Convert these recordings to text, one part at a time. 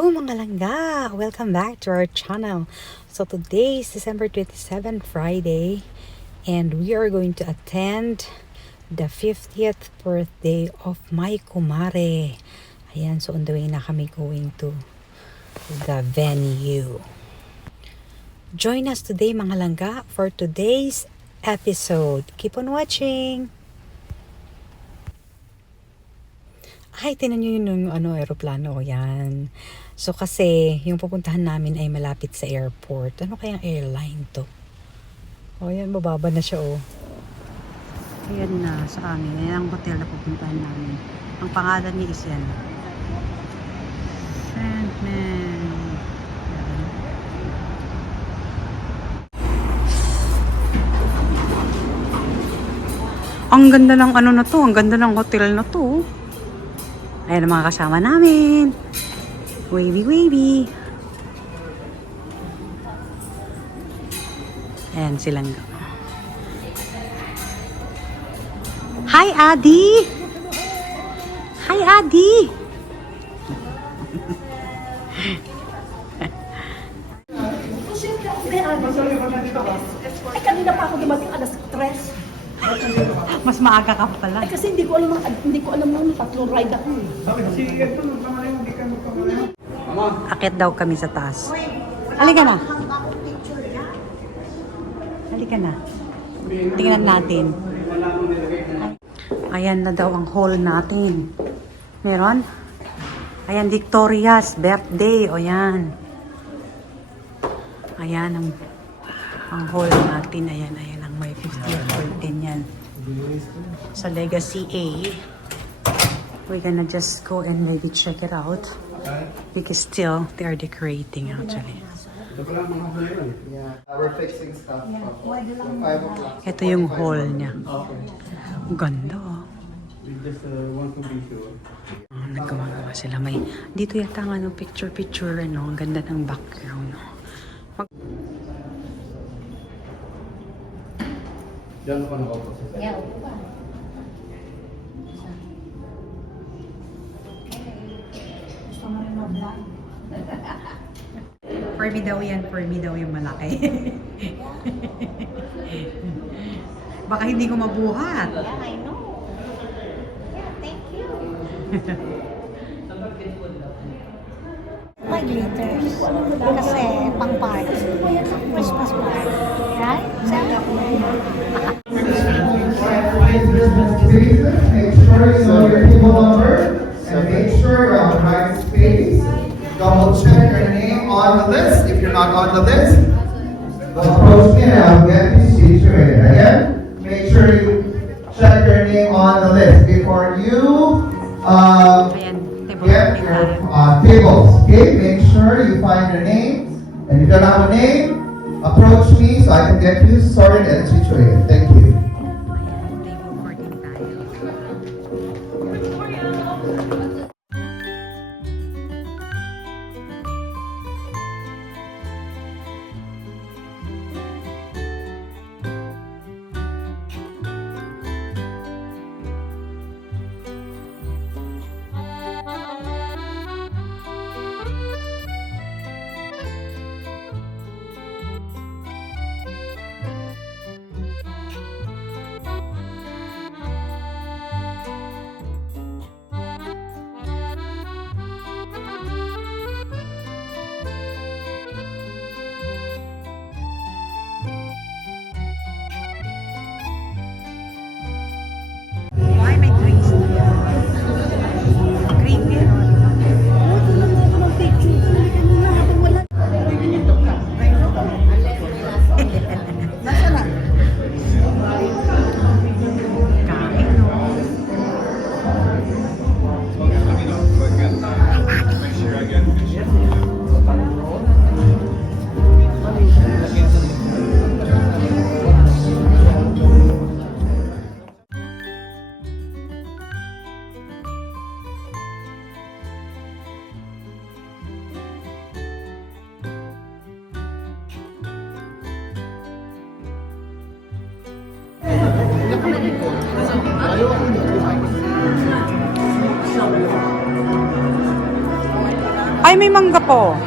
Hello mga langga! Welcome back to our channel. So today is December 27, Friday, and we are going to attend the 50th birthday of my kumare. Ayan, so on the way na kami going to the venue. Join us today mga langga for today's episode. Keep on watching! Ay, tinan nyo yung aeroplano. Yan. So, kasi, yung pupuntahan namin ay malapit sa airport. Ano kayang airline to? O, yan, bababa na siya, oh. Ayan na, sa amin. Ayan ang hotel na pupuntahan namin. Ang pangalan niya is yan. Sandman. Yan. Ang ganda ng ano na to. Ang ganda ng hotel na to. Ayan ang mga kasama namin. Wavy, wavy. Ayan silang. Hi, Adi! Hi, Adi! Ay, kanina pa ako dumating alas 3. Mas maaga ka pala. Ay, kasi hindi ko alam nung tatlong ride ako eh. Akit daw kami sa taas. Halika na. Halika na. Tingnan natin. Ayan na daw ang hall natin. Meron? Ayan, Victoria's birthday. O yan. Ayan ang hall natin. Ayan ang may 50th birthday niyan. Sa Legacy A. We're gonna just go and maybe check it out. Because still, they are decorating actually. Yeah, we're fixing stuff. 5 o'clock. Ito yung hall niya. Ang ganda, oh. We just want to be sure. Naggawa sila. May, dito yata nga no, picture, ano. Ang ganda ng background. Diyan ko nakaupo. Yeah, upo ba? Gusto mo rin mag-vlog? For me daw yung malaki. Baka hindi ko mabuhat. Yeah, I know. Yeah, thank you. My glitters. Kasi pang party. Christmas party. Right? Make sure you know your table number and make sure you're on the right space. Double check your name on the list. If you're not on the list, approach me and I'll get you situated. Again, make sure you check your name on the list before you get your tables. Okay, make sure you find your name. And if you don't have a name, approach me so I can get you sorted and situated. Thank you. Ay, may mangga po.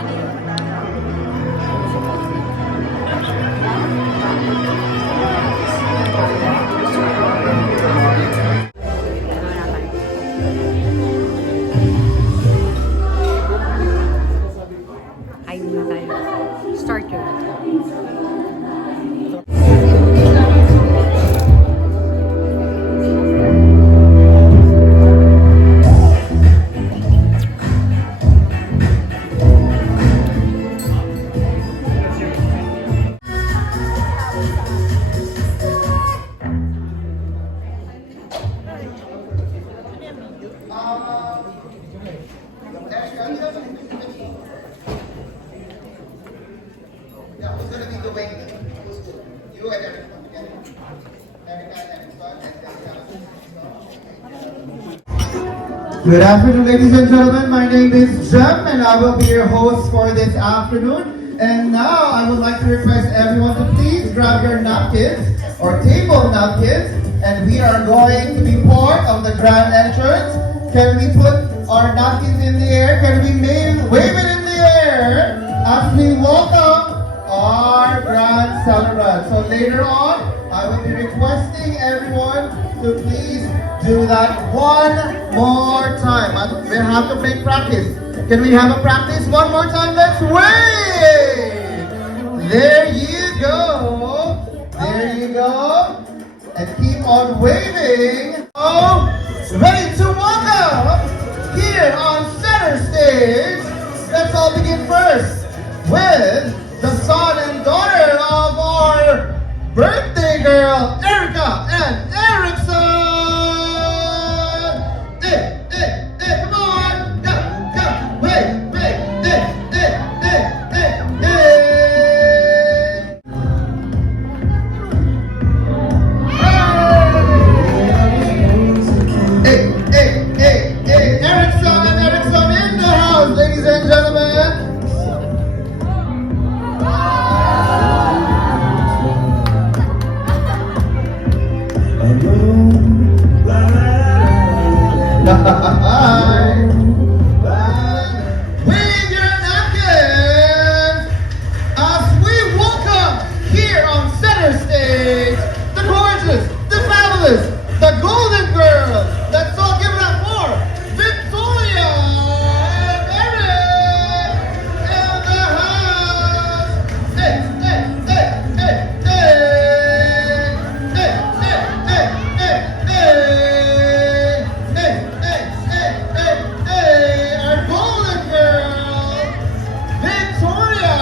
Ay, muna tayo. Start your Yeah, who's gonna be the wing? You and Erica. Erica and Good afternoon, ladies and gentlemen. My name is Jem, and I will be your host for this afternoon. And now I would like to request everyone to please grab your napkins or table napkins, and we are going to be part of the grand entrance. Can we put our napkins in the air? Can we wave it in the air as we welcome our grand celebrant? So later on, I will be requesting everyone to please do that one more time. We have to make practice. Can we have a practice one more time? Let's wave! There you go. There you go. And keep on waving. Oh, ready to welcome here on center stage. Let's all begin first with the son and daughter of our birthday girl, Erica and Erickson. Come on, go, wait, Erickson and Erickson in the house, ladies and gentlemen. Wave your napkins as we welcome here on center stage the gorgeous, the fabulous, the golden girl. Let's all give it up for Victoria and Eric in the house. Our golden girl, Victoria.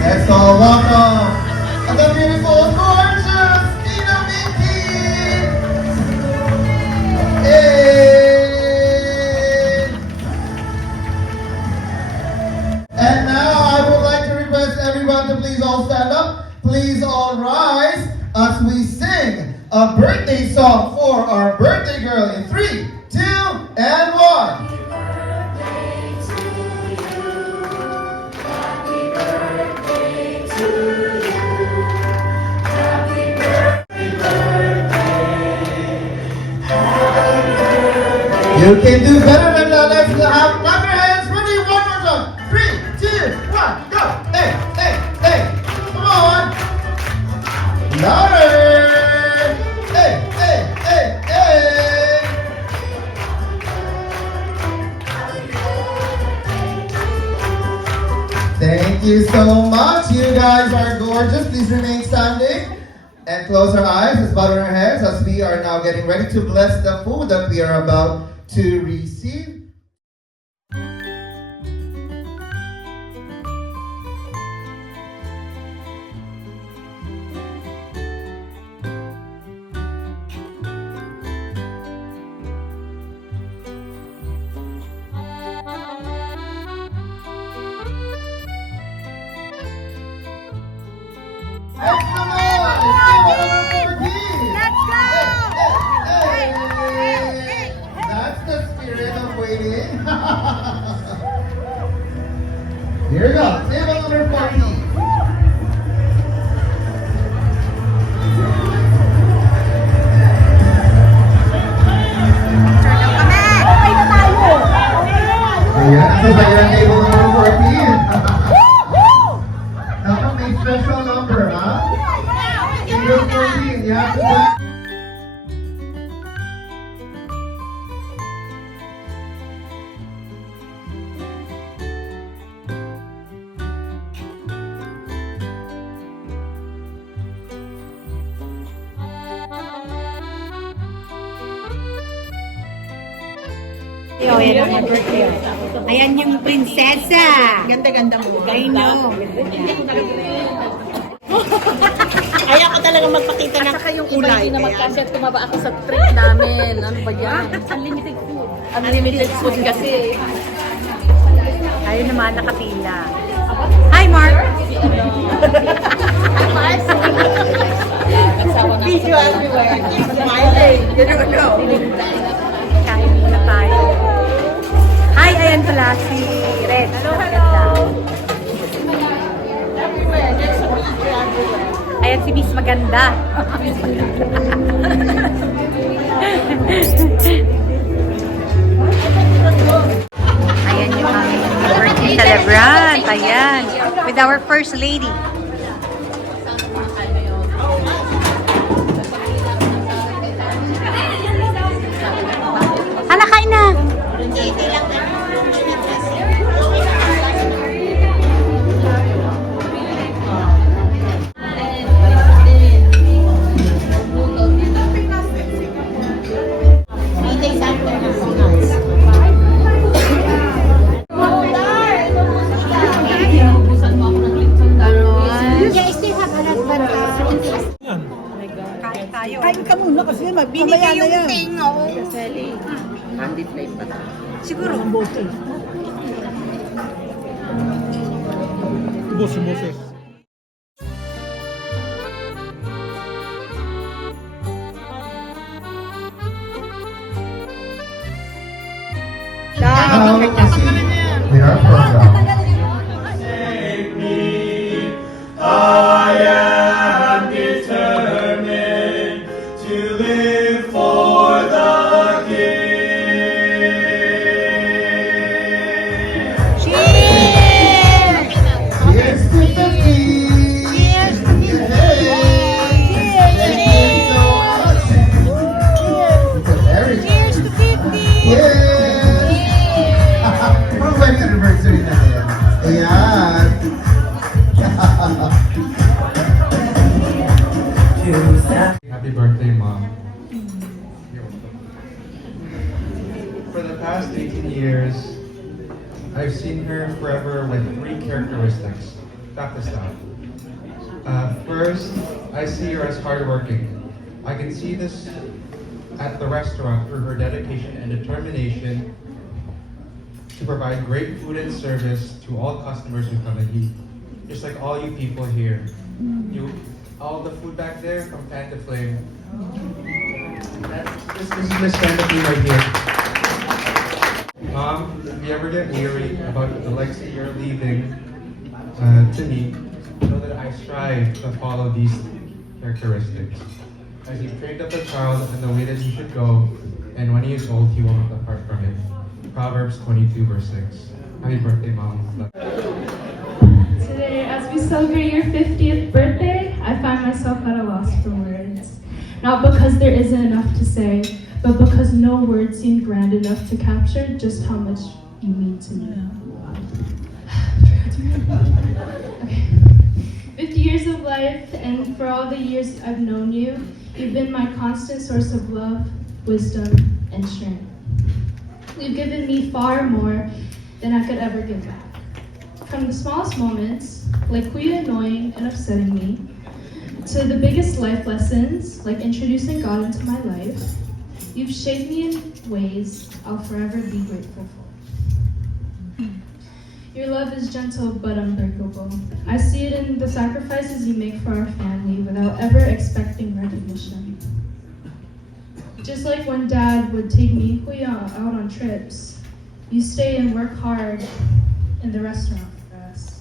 Let's all welcome the beautiful, gorgeous Tina Mickey. And now I would like to request everyone to please all stand up. Please all rise as we sing a birthday song for our birthday girl in 3, 2, and 1. You can do better than that. Let's clap your hands. Ready? One more time. 3, 2, 1, go. Hey. Come on. Louder. Hey. Thank you so much. You guys are gorgeous. Please remain standing and close our eyes. Let's bow our heads as we are now getting ready to bless the food that we are about to receive. Oh, yan ang birthday. Ayan yung prinsesa. Ganda-ganda mo. I know. Ayaw ko talaga magpakita ng Yung iba kulay. hindi na magkasya at tumaba ako sa trip namin. Ano ba yan? Unlimited food. Unlimited food kasi. Ayun naman, nakapila. Hi, Mark! Video everywhere. Smiling. You don't know. Kain muna tayo. Hi, ayan pala si Red. Ayan si Miss Maganda. Ayan yung aming birthday celebrant. Ayan. With our first lady. Hala, kain na! Kain tayo. Kain ka muna kasi binigay yung tingo. Siguro. Now, proceed with our program. I am determined to live for the King. Cheers to the King! Cheers to the Cheers to 50! Yes! Perfect anniversary na yan. Ayan. Happy birthday, Mom. For the past 18 years, I've seen her forever with 3 characteristics. Got this down. First, I see her as hardworking. I can see this at the restaurant through her dedication and determination to provide great food and service to all customers who come and eat. Just like all you people here. All the food back there from Pan to Flame. This is Miss Fantasy right here. Mom, if you ever get weary about the legacy you're leaving to me, know that I strive to follow these characteristics. As you've trained up a child in the way that he should go, and when he is old, he will not depart from it. Proverbs 22, verse 6. Happy birthday, Mom. Today, as we celebrate your 50th birthday, I find myself at a loss for words. Not because there isn't enough to say, but because no words seem grand enough to capture just how much you mean to me. Okay. 50 years of life, and for all the years I've known you, you've been my constant source of love, wisdom, and strength. You've given me far more than I could ever give back. From the smallest moments, like Kuya annoying and upsetting me, to the biggest life lessons, like introducing God into my life, you've shaped me in ways I'll forever be grateful for. Your love is gentle but unbreakable. I see it in the sacrifices you make for our family without ever expecting recognition. Just like when Dad would take me and Kuya out on trips, you stay and work hard in the restaurant for us.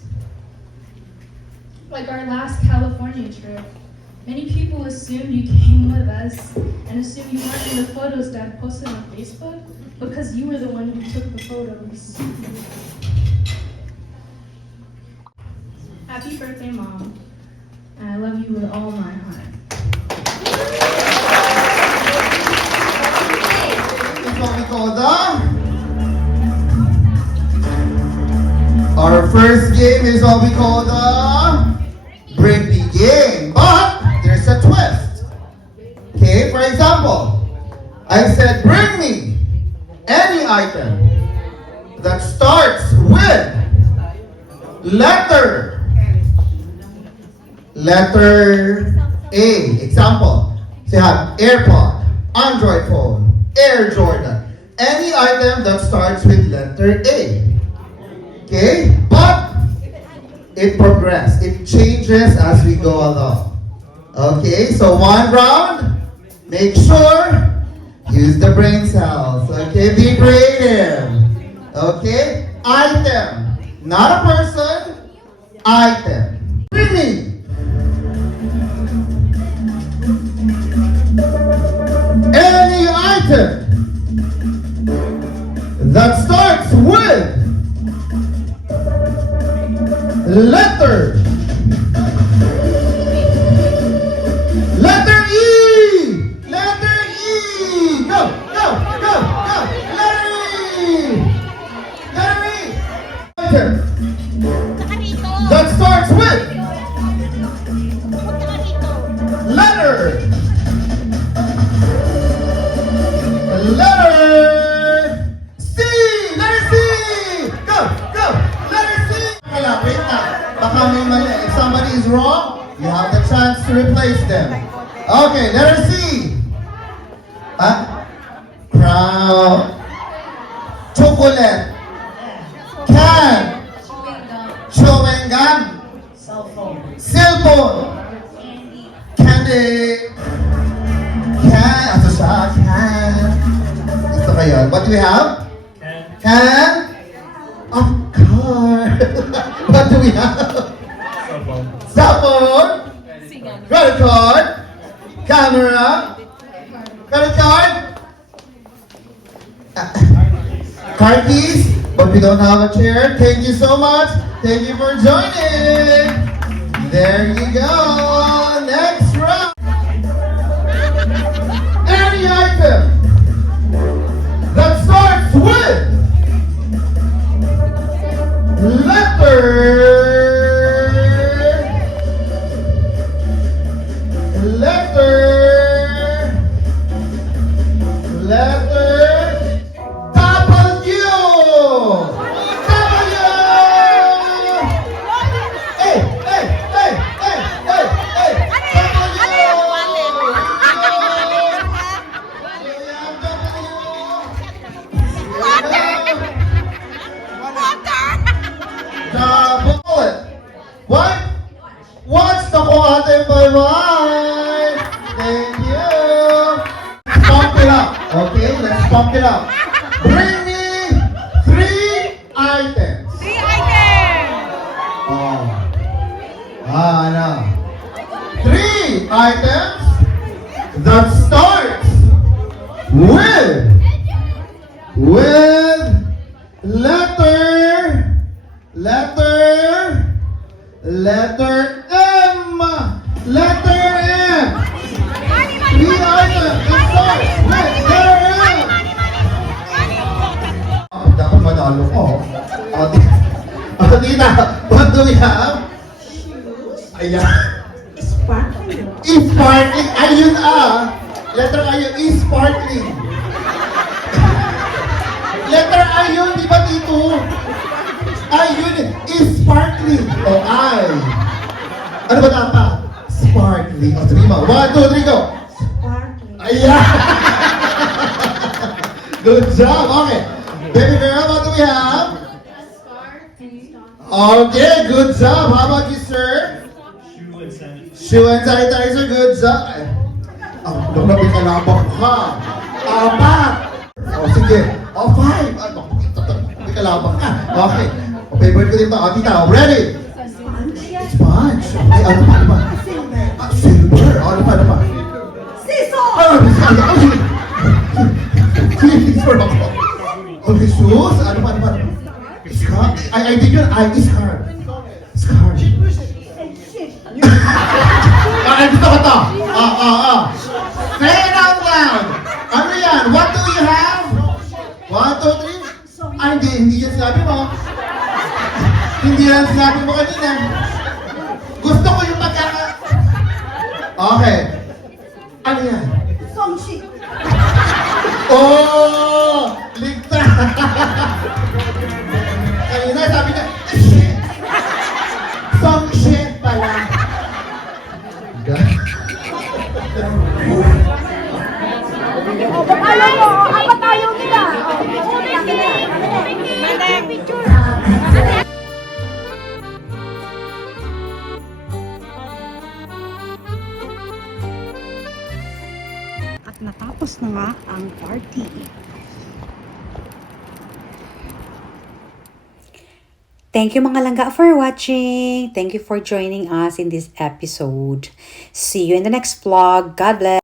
Like our last California trip, many people assumed you came with us and assumed you weren't in the photos Dad posted on Facebook because you were the one who took the photos. Happy birthday, Mom. And I love you with all my heart. This is what we call our first game is what we call the Bring Me game. But there's a twist. Okay, for example, I said bring me any item that starts with letter A. Example, so you have AirPod, Android phone, Air Jordan. Any item that starts with letter A. Okay? But it progresses. It changes as we go along. Okay? So one round, make sure, use the brain cells. Okay? Be creative. Okay? Item. Not a person. Item. Bring me. Any item that starts with letter E. Letter E. Go, go, go, go. Letter E. Letter E. Item that starts with letter C. Letter C. Go, go. Letter C. Wala, wait na. Baka may mali. If somebody is wrong, you have the chance to replace them. Okay, letter C. Crown. Chocolate. Can. Chewing gum. Cellphone. Candy. Can. Ato siya. Can. Gusto kayo. What do we have? Can. A car. What do we have? Cell phone. Credit card. Camera. Credit card. Car keys. But we don't have a chair. Thank you so much. Thank you for joining. There you go. Next round. Any item that starts with letter W. Hey, hey, hey, hey, hey, hey. What? What's the water by wine? Thank you. Pump it up. Okay, let's pump it up. Bring me 3 items. 3 items! Oh. No. 3 items that starts with letter M. Letter M. 3 items that starts with letter M. Dapat manalo ko. Tita, what do we have? Ayan. Sparkling. Sparkling. Ayun letter ayun. Sparkling. Letter ayun, di ba dito? Ayun. Sparkling. O ay. Ano ba dapat? Sparkling. O, sabi mo. 1, 2, 3, go. Sparkling. Ayan. Good job. Okay. Baby girl, what do we have? Okay, good job. How about you, sir? Shoe and sanitizer, good job. May kalabak ka. 4. O, sige. 5. May kalabak ka. Okay. O, favorite ko dito. O, tita, ready? Sponge. Okay, ano pa? Silver. O, ano pa? Scissors. Scissors ako. Okay, shoes. Ano pa? Scarf. I did yun. Scarf. Scarf. Gusto ko to. Say it out loud. Ano yan? What do you have? 1, 2, 3. Hindi yan sinabi mo. Hindi yan sinabi mo kanina. Gusto ko yung Okay. Ano yan? Songship. Oh! Ligtas! tapos na nga ang party. Thank you mga langga for watching. Thank you for joining us in this episode. See you in the next vlog. God bless.